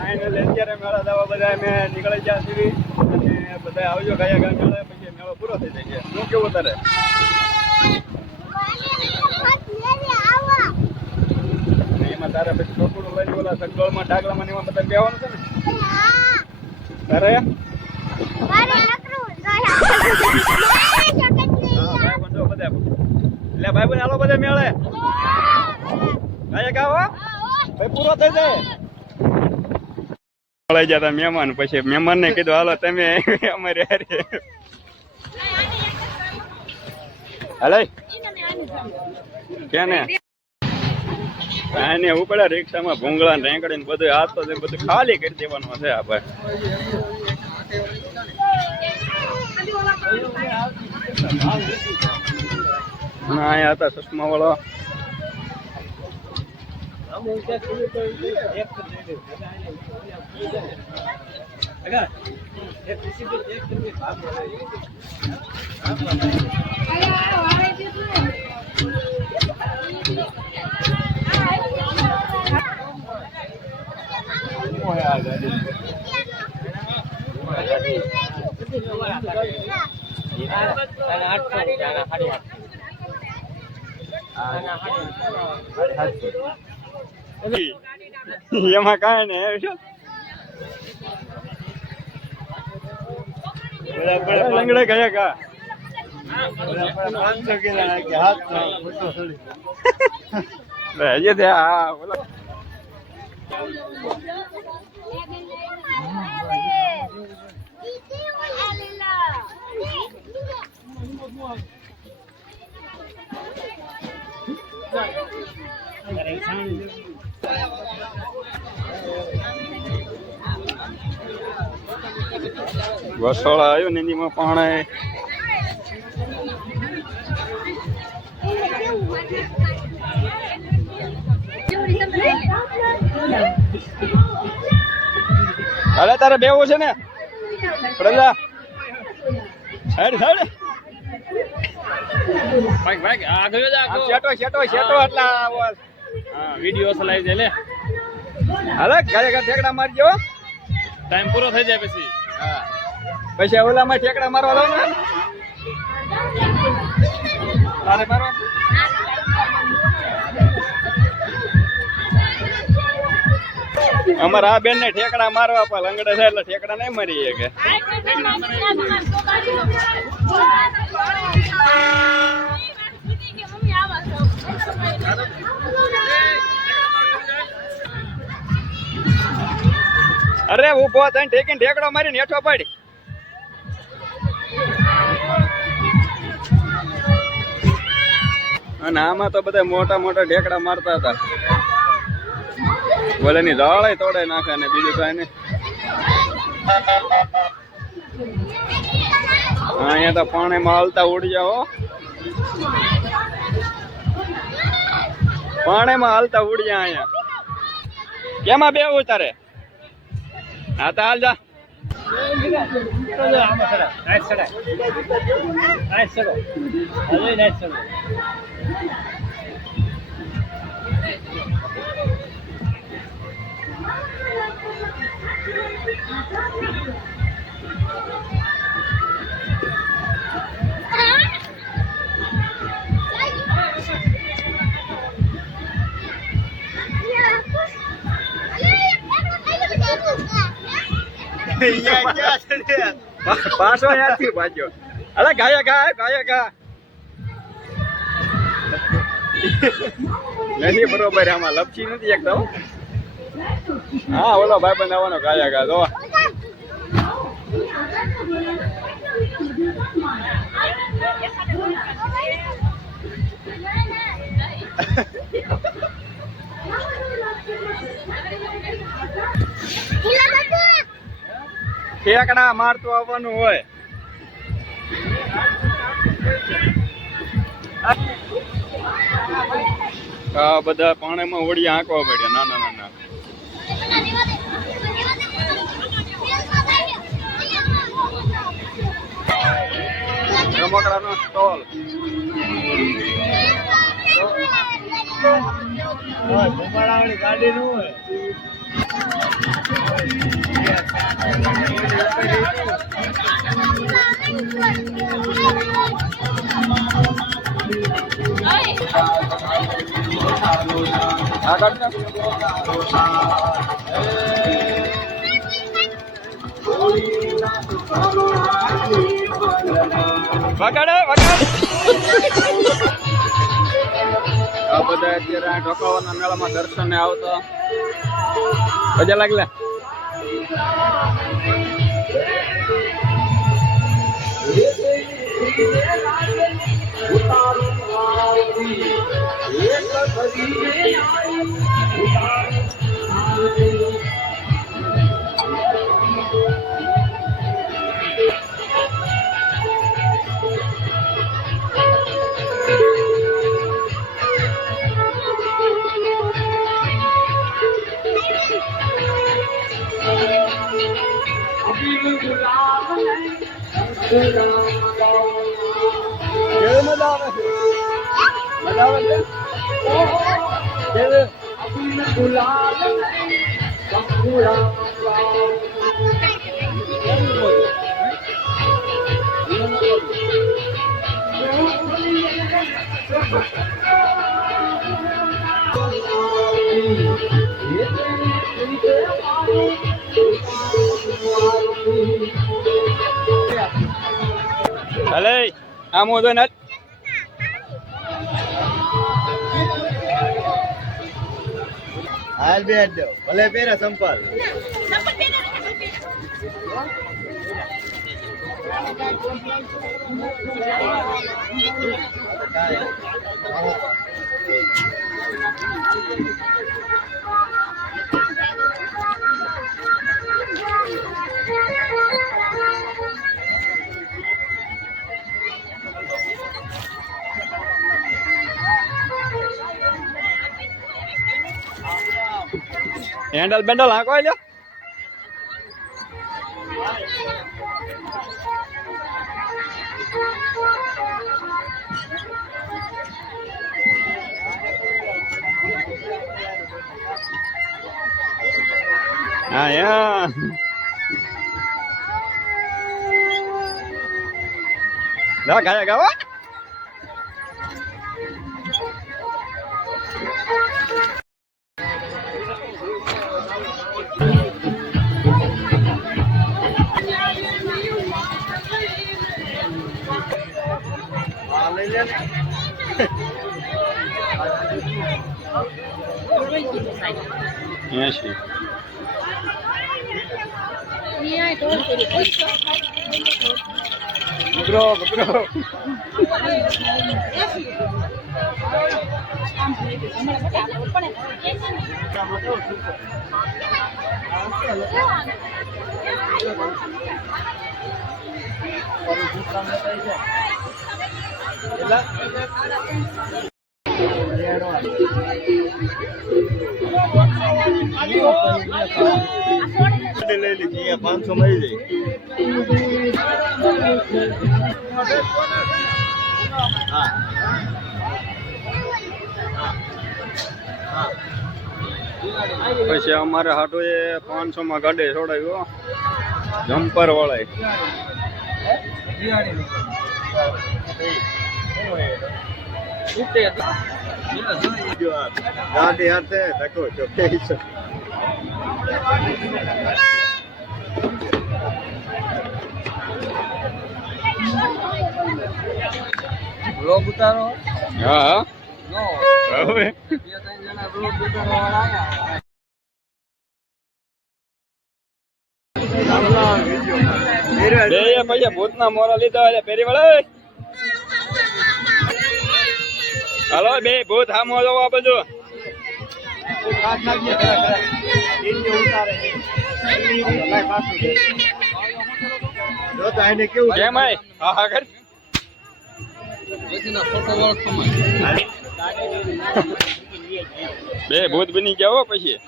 Finally અત્યારે મેળા દવા બધા અમે નીકળી ગયા છીએ અને બધા આવજો ગયા ગામ મેળા પછી મેળો પૂરો થઈ જાય છે. શું કેવું તારે? એમાં તારે પછી ટોકડું લઈને ઓલા સગડોળમાં ડાગલામાં ને એમાં બધા બેવાનું છે ને તારે ભાઈ બન હાલો બધા મેળે ગયા ગાવ ભાઈ પૂરો થઈ જાય. મળાઈ જતા મહેમાન પછી મહેમાન ને કીધું હાલો તમે અમારે હારે હાલે કે ને આને ઉપડે રિક્ષામાં ભૂંગળા ને રેંકડી ને બધું હાથ તો બધું ખાલી કરી દેવાનું છે આ ભાઈ. અહીંયા હતા ચશ્મા વાળો એમાં કાંઈ ને લંગડે ગયા કા 500 કિલો કે હાથ હજી તે હા બોલો વસોળા આવ્યો ને એમાં પાણે અરે તારે બેવું છે ને પ્રજા સાઈડ સાઈડ ભાઈ આ ગયો જા શેટો શેટો શેટો એટલા હા વિડિયો ચલાવી દે લે હાલે ઘરે ઘરે ઠેકડા મારજો ટાઈમ પૂરો થઈ જાય પછી હા પછી ઓલામાં ઠેકડા મારવા દો ને તારે મારવા અમારા આ બેન ને ઠેકડા મારવા પણ લંગડે છે એટલે ઠેકડા નહીં મારી કે અરે ઉભો થઈને ઠેકીને ઠેકડો મારીને હેઠો પડી અને આમાં તો બધા મોટા મોટા ઢેકડા મારતા હતા બોલે ની દાળે તોડે નાખે ને બીજું કઈ નહીં. અહીંયા તો પાણીમાં હાલતા ઉડી જાઓ પાણીમાં હાલતા ઉડી જા અહીંયા કેમાં બેવું તારે હા તો હાલ જા પાછો યાદથી પાછો અરે ગાયા ગા નથી બરોબર આમાં લપસી નથી એકદમ હા ઓલો ભાઈ બંધ આવવાનો ગાયા ગા જો ઠેકડા મારતું આવવાનું હોય આ બધા પાણીમાં ઓળિયા આંકવા પડ્યા નાના નાના રમકડાનો સ્ટોલ ગાડી નું હોય વગાડે વગાડ આ બધા અત્યારે ઢોકાવાના મેળામાં દર્શને આવતા મજા લાગલા ભલે આમ હોતો ને હાલ બેઠ દો ભલે પહેરા સંપલ હેન્ડલ બેન્ડલ હાંકો લ્યો હા યા લા ગાયા ગાવા Yes. Bro. લઈ લીધી 500 મળી જાય પછી અમારે હાટો એ 500 માં ગાડે છોડાવ્યો જમ્પર વાળા ગાડી હાથે ધક્કો જો કેસ બ્લોગ ઉતારો હા નો હવે બે ત્રણ જણા બ્લોગ ઉતારો વાળા બે પૈસા ભૂતના મોરા લીધા એટલે પેરી વળે હાલો બે ભૂત હામો જોવો આ બધું કેમ આય હા હા કર બે ભૂત બની ગયા હો પછી